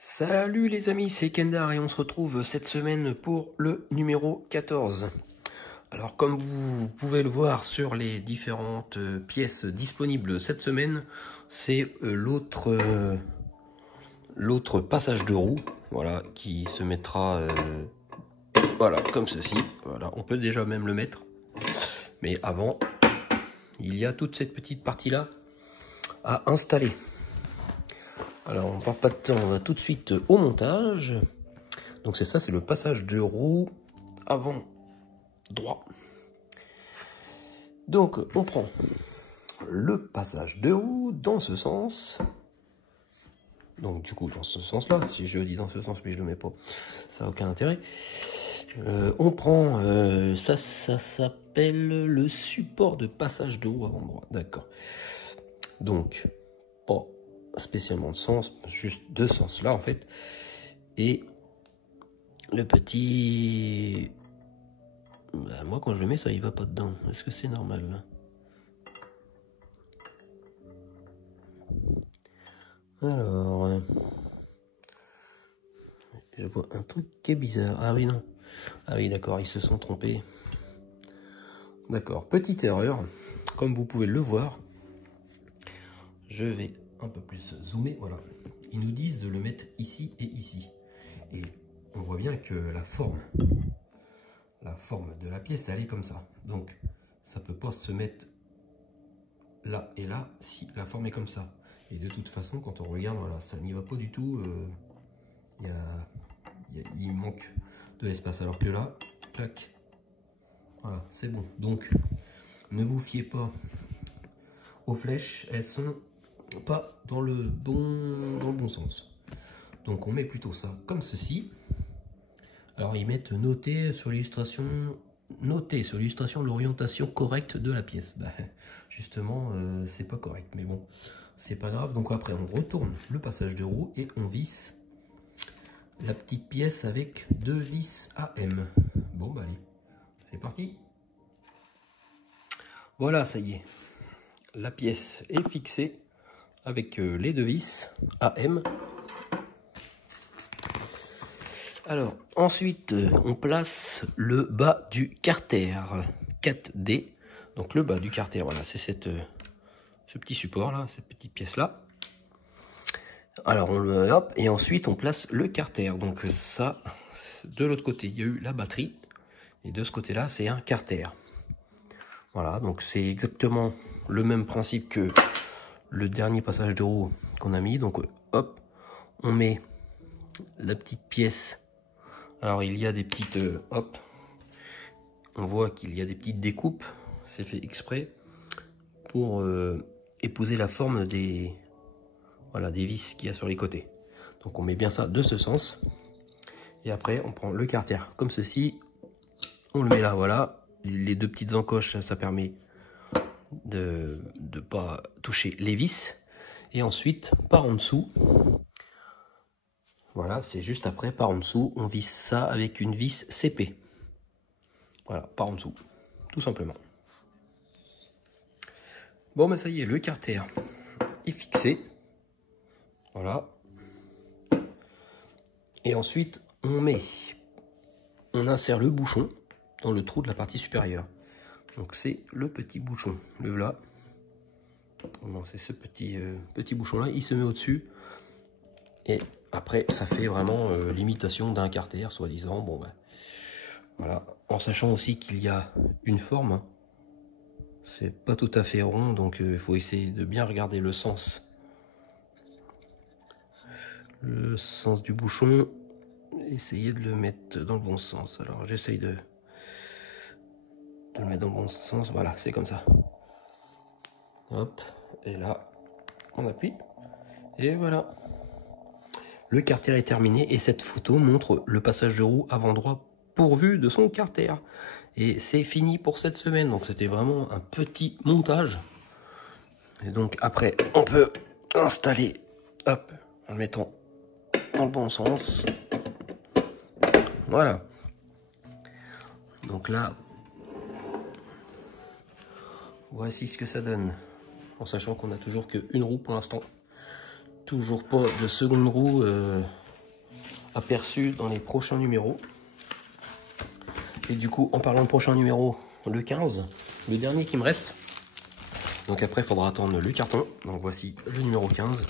Salut les amis, c'est Kendar et on se retrouve cette semaine pour le numéro 14. Alors comme vous pouvez le voir sur les différentes pièces disponibles cette semaine, c'est l'autre passage de roue, voilà, qui se mettra voilà, comme ceci. Voilà, on peut déjà même le mettre. Mais avant, il y a toute cette petite partie-là à installer. Alors on ne perd pas de temps, on va tout de suite au montage. Donc c'est ça, c'est le passage de roue avant droit. Donc on prend le passage de roue dans ce sens. Donc du coup dans ce sens-là, si je dis dans ce sens mais je le mets pas, ça n'a aucun intérêt. On prend, ça s'appelle le support de passage de roue avant droit, d'accord. Donc pas spécialement de sens, juste deux sens là en fait. Et le petit... Bah, moi quand je le mets ça il va pas dedans. Est-ce que c'est normal là? Alors... je vois un truc qui est bizarre. Ah oui non. Ah oui d'accord, ils se sont trompés. D'accord, petite erreur. Comme vous pouvez le voir. Je vais un peu plus zoomer, voilà. Ils nous disent de le mettre ici et ici. Et on voit bien que la forme de la pièce, elle est comme ça. Donc, ça peut pas se mettre là et là si la forme est comme ça. Et de toute façon, quand on regarde, voilà, ça n'y va pas du tout. Il manque de l'espace. Alors que là, clac, voilà, c'est bon. Donc, ne vous fiez pas aux flèches, elles sont pas dans le bon sens. Donc on met plutôt ça comme ceci. Alors ils mettent noter sur l'illustration l'orientation correcte de la pièce. Bah, justement c'est pas correct, mais bon c'est pas grave. Donc après on retourne le passage de roue et on visse la petite pièce avec deux vis AM. Bon bah allez, c'est parti. Voilà, ça y est, la pièce est fixée avec les deux vis AM. Alors, ensuite, on place le bas du carter 4D. Donc, le bas du carter, voilà, c'est ce petit support-là, cette petite pièce-là. Alors, on le hop, et ensuite, on place le carter. Donc, ça, de l'autre côté, il y a eu la batterie. Et de ce côté-là, c'est un carter. Voilà, donc c'est exactement le même principe que le dernier passage de roue qu'on a mis. Donc, hop, on met la petite pièce. Alors il y a des petites, hop, on voit qu'il y a des petites découpes, c'est fait exprès pour épouser la forme des, voilà, des vis qu'il y a sur les côtés. Donc on met bien ça de ce sens. Et après on prend le carter comme ceci, on le met là, voilà. Les deux petites encoches, ça permet de ne pas toucher les vis. Et ensuite, par en dessous, voilà, c'est juste après, par en dessous, on visse ça avec une vis CP. Voilà, par en dessous, tout simplement. Bon, bah ça y est, le carter est fixé. Voilà. Et ensuite, on insère le bouchon dans le trou de la partie supérieure. Donc c'est le petit bouchon, le voilà. C'est ce petit bouchon là, il se met au-dessus. Et après, ça fait vraiment l'imitation d'un carter, soi-disant. Bon, bah, voilà. En sachant aussi qu'il y a une forme. Hein. C'est pas tout à fait rond, donc il faut essayer de bien regarder le sens. Le sens du bouchon. Essayer de le mettre dans le bon sens. Alors j'essaye de le mettre dans le bon sens. Voilà, c'est comme ça. Hop, et là, on appuie. Et voilà. Le carter est terminé et cette photo montre le passage de roue avant droit pourvu de son carter. Et c'est fini pour cette semaine. Donc c'était vraiment un petit montage. Et donc après, on peut installer, hop, en le mettant dans le bon sens. Voilà. Donc là, voici ce que ça donne. En sachant qu'on a toujours qu'une roue pour l'instant. Toujours pas de seconde roue aperçue dans les prochains numéros. Et du coup, en parlant de prochain numéro, le 15, le dernier qui me reste. Donc après, il faudra attendre le carton. Donc voici le numéro 15.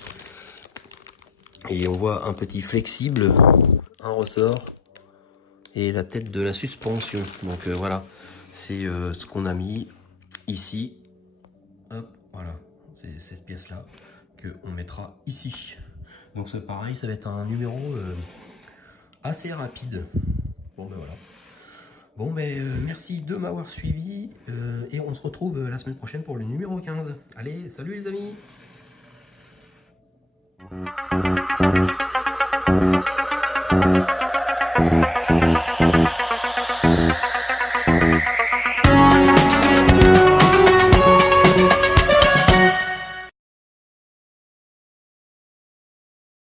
Et on voit un petit flexible, un ressort et la tête de la suspension. Donc voilà, c'est ce qu'on a mis ici. Hop, voilà, c'est cette pièce-là qu'on mettra ici. Donc c'est pareil, ça va être un numéro assez rapide. Bon ben voilà. Bon ben merci de m'avoir suivi et on se retrouve la semaine prochaine pour le numéro 15. Allez, salut les amis!